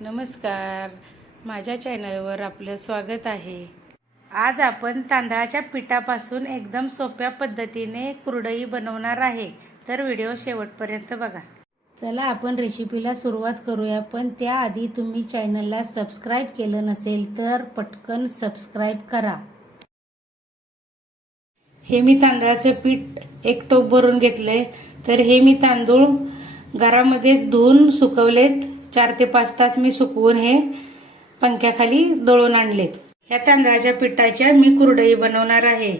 नमस्कार, माझ्या चॅनलवर आपलं स्वागत आहे। आज आपण तांदळाच्या पिठापासून एकदम सोप्या पद्धतीने कुरडई बनवणार आहे, तर व्हिडिओ शेवटपर्यंत बघा। चला आपण रेसिपीला सुरुवात करूया, पण त्याआधी तुम्ही चॅनलला सबस्क्राइब केलं नसेल तर पटकन सबस्क्राइब करा। हे मी तांदळाचं पीठ एक टोप भरून घेतलंय, तर हे मी तांदूळ घरामध्येच धुवून सुकवलेत। 4 ते 5 तास मी सुकवून हे पंख्याखाली दळून आणलेत। ह्या तांदळाच्या पिठाच्या मी कुरडई बनवणार आहे,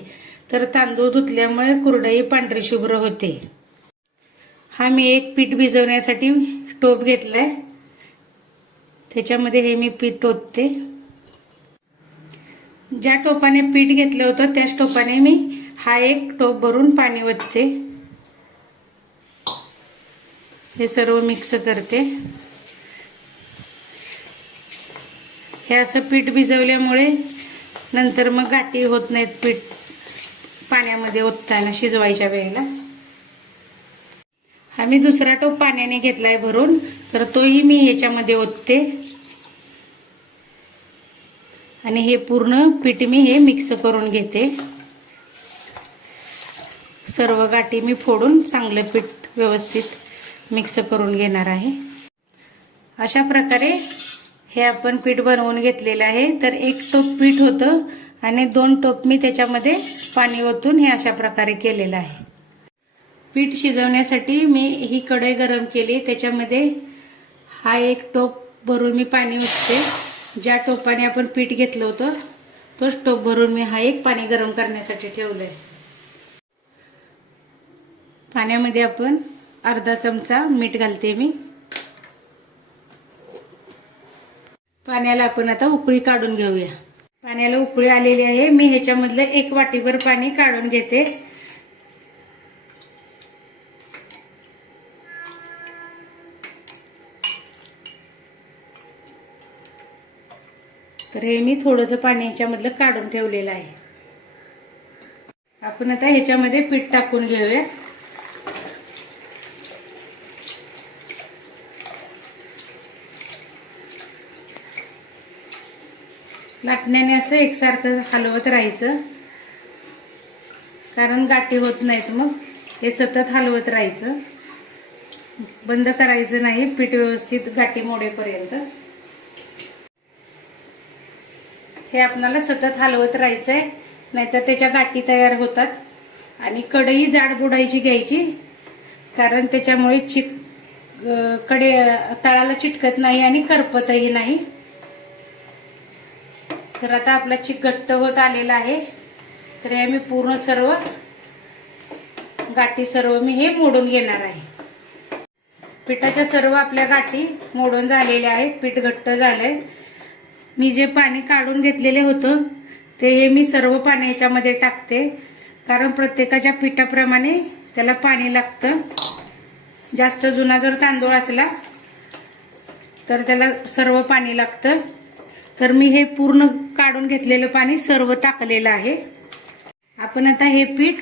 तर तांदूळ धुतल्यामुळे कुरडई पांढरी शुभ्र होते। हा मी एक पीठ भिजवण्यासाठी टोप घेतलाय, त्याच्यामध्ये हे मी पीठ ओतते। ज्या टोपाने पीठ घेतलं होतं त्याच टोपाने मी हा एक टोप भरून पाणी ओतते। हे सर्व मिक्स करते। हे असं पीठ भिजवल्यामुळे नंतर मग गाठी होत नाहीत पीठ पाण्यामध्ये ओतताना शिजवायच्या वेळेला। हा मी दुसरा टोप पाण्याने घेतलाय भरून, तर तोही मी याच्यामध्ये ओतते आणि हे पूर्ण पीठ मी हे मिक्स करून घेते। सर्व गाठी मी फोडून चांगलं पीठ व्यवस्थित मिक्स करून घेणार आहे। अशा प्रकारे हे आपण पीठ बनवून घेतलेलं आहे। तर एक टोप पीठ होतं आणि 2 टोप मी त्याच्यामध्ये पाणी ओतून हे अशा प्रकारे केलेलं आहे। पीठ शिजवण्यासाठी मी ही कढई गरम केली, त्याच्यामध्ये हा एक टोप भरून मी पाणी ओतते। ज्या टोपाने आपण पीठ घेतलं होतं तोच टोप भरून मी हा एक पाणी गरम करण्यासाठी ठेवलंय। पाण्यामध्ये आपण अर्धा चमचा मीठ घालते मी। पाण्याला आपण आता उकळी काढून घेऊया। पाण्याला उकळी आलेली आहे, मी ह्याच्यामधलं 1 वाटीभर पाणी काढून घेते। तर हे मी थोडंसं पाणी ह्याच्यामधलं काढून ठेवलेलं आहे। आपण आता ह्याच्यामध्ये पीठ टाकून घेऊया। लाटण्याने असं एकसारखं हलवत राहायचं, कारण गाठी होत नाहीत। मग हे सतत हलवत राहायचं, बंद करायचं नाही पीठ व्यवस्थित गाठी मोडेपर्यंत। हे आपल्याला सतत हलवत राहायचंय, नाहीतर त्याच्या गाठी तयार होतात। आणि कढई जाड बुडायची घ्यायची, कारण त्याच्यामुळे कडे तळाला चिटकत नाही आणि करपतही नाही। तर आता आपला चिक घट्ट होत आलेला आहे, तर हे मी पूर्ण सर्व गाठी मी हे मोडून घेणार आहे। पिठाच्या सर्व आपल्या गाठी मोडून झालेल्या आहेत, पीठ घट्ट झालंय। मी जे पाणी काढून घेतलेले होतं ते हे मी सर्व पाणी याच्यामध्ये टाकते, कारण प्रत्येकाच्या पिठाप्रमाणे त्याला पाणी लागतं। जास्त जुना जर तांदूळ असला तर त्याला सर्व पाणी लागतं। तर मी हे पूर्ण काढून घेतलेलं पाणी सर्व टाकलेलं आहे। आपण आता हे पीठ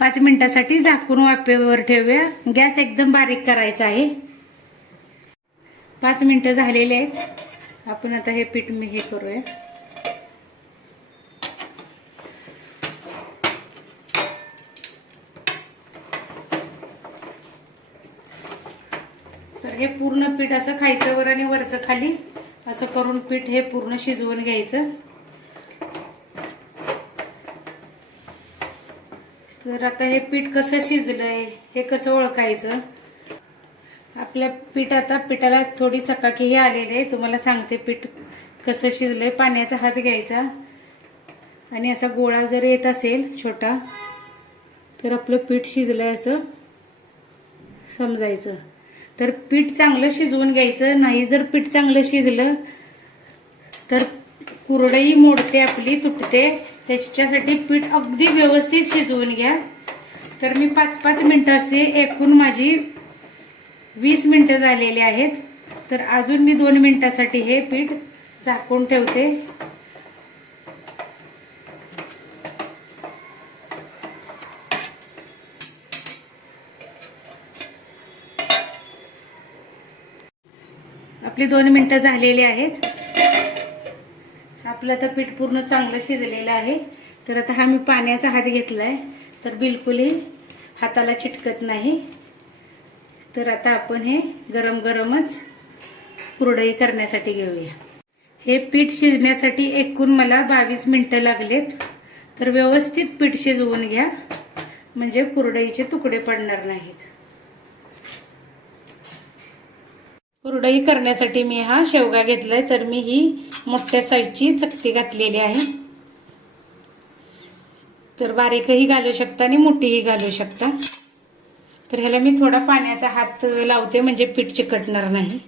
5 मिनिटांसाठी झाकून वाफेवर ठेवूया। गॅस एकदम बारीक करायचा आहे। 5 मिनिटं झालेले आहेत। आपण आता हे पीठ मी हे करूया। तर हे पूर्ण पीठ असं खायचं वर आणि वरचं खाली असं करून पीठ हे पूर्ण शिजवून घ्यायचं। तर आता हे पीठ कसं शिजलंय हे कसं ओळखायचं? आपल्या पिठाला थोडी चकाकी ही आलेली आहे। तुम्हाला सांगते पीठ कसं शिजलंय। पाण्याचा हात घ्यायचा आणि असा गोळा जर येत असेल छोटा, तर आपलं पीठ शिजलंय असं समजायचं। तर पीठ चांगलं शिजवून घ्यायचं, नाही जर पीठ चांगलं शिजलं तर कुरडई मोडते आपली, तुटते। त्याच्यासाठी पीठ अगदी व्यवस्थित शिजवून घ्या। तर मी 5-5 मिनिटं असे एकूण माझी 20 मिनिटं झालेली आहेत। तर अजून मी 2 मिनिटांसाठी हे पीठ झाकून ठेवते। आपली 2 मिनिटं झालेली आहेत. आपलं आता पीठ पूर्ण चांगलं शिजलेलं आहे. तर आता हा मी पाण्याचा हात घेतलाय, तर बिलकुलही हाताला चिटकत नाही. तर आता आपण हे गरम गरमच कुरडई करण्यासाठी घेऊया. हे पीठ शिजण्यासाठी एकूण मला 22 मिनिटं लागलेत. तर व्यवस्थित पीठ शिजवून घ्या, म्हणजे कुरडईचे तुकडे पडणार नाहीत. कुरडई करण्यासाठी मी हा शेवगा घेतलाय. तर मी ही मोठ्या साईजची चकती घातलेली आहे. तर बारीकही घालू शकता आणि मोठीही घालू शकता. तर ह्याला मी थोडा पाण्याचा हात लावते, म्हणजे पीठ चिकटणार नाही.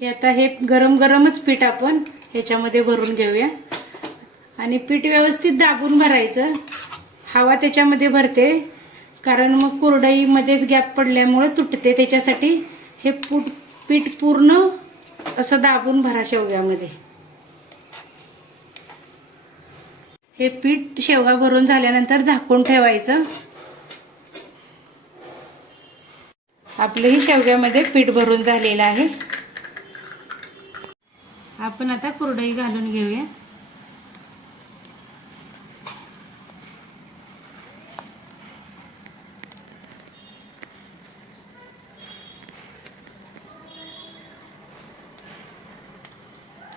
हे आता हे गरम गरमच पीठ आपण ह्याच्यामध्ये भरून घेऊया. आणि पीठ व्यवस्थित दाबून भरायचं. हवा त्याच्यामध्ये भरते, कारण मग कुरडईमध्येच गॅप पडल्यामुळे तुटते. त्याच्यासाठी हे पीठ पूर्ण असं दाबून भरा शेवग्यामध्ये. हे पीठ शेवगा भरून झाल्यानंतर झाकून ठेवायचं. आपलंही शेवग्यामध्ये पीठ भरून झालेलं आहे. आपण आता कुरडई घालून घेऊया.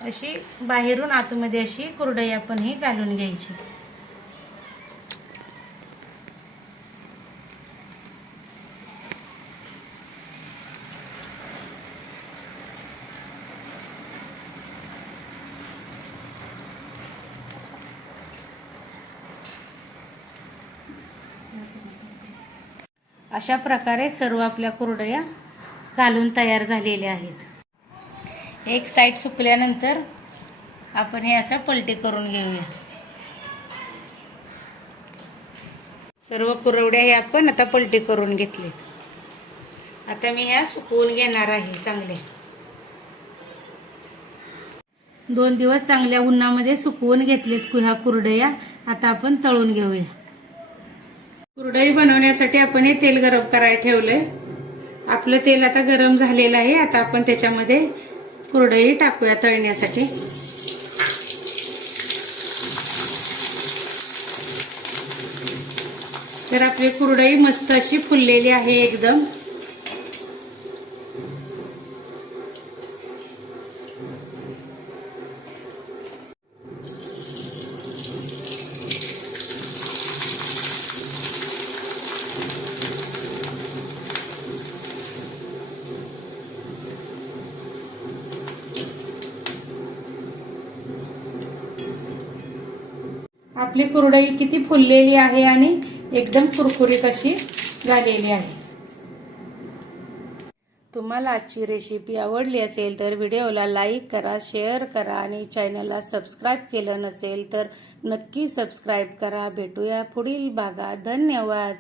अशी बाहेरून आतमध्ये अशी कुरडई आपण ही घालून घ्यायची. अशा प्रकारे सर्व आपल्या कुरडया घालून तयार झालेल्या आहेत. एक साईड सुकल्यानंतर आपण हे असं पलटी करून घेऊया. सर्व कुरवड्या हे आपण आता पलटी करून घेतलेत. आता मी ह्या सुकवून घेणार आहे चांगले. 2 दिवस चांगल्या उन्हामध्ये सुकवून घेतलेत ह्या कुरडया. आता आपण तळून घेऊया. कुरडई बनवण्यासाठी आपण हे तेल गरम करायला ठेवलंय. आपलं तेल आता गरम झालेलं आहे. आता आपण त्याच्यामध्ये कुरडई टाकूया तळण्यासाठी. तर आपली कुरडई मस्त अशी फुललेली आहे एकदम. आपली कुरडई किती फुललेली आहे आणि एकदम कुरकुरीत अशी झालेली आहे. तुम्हाला आजची रेसिपी आवडली असेल तर व्हिडिओला लाईक करा, शेअर करा आणि चॅनलला सबस्क्राईब केलं नसेल तर नक्की सबस्क्राईब करा. भेटूया पुढील भागात. धन्यवाद.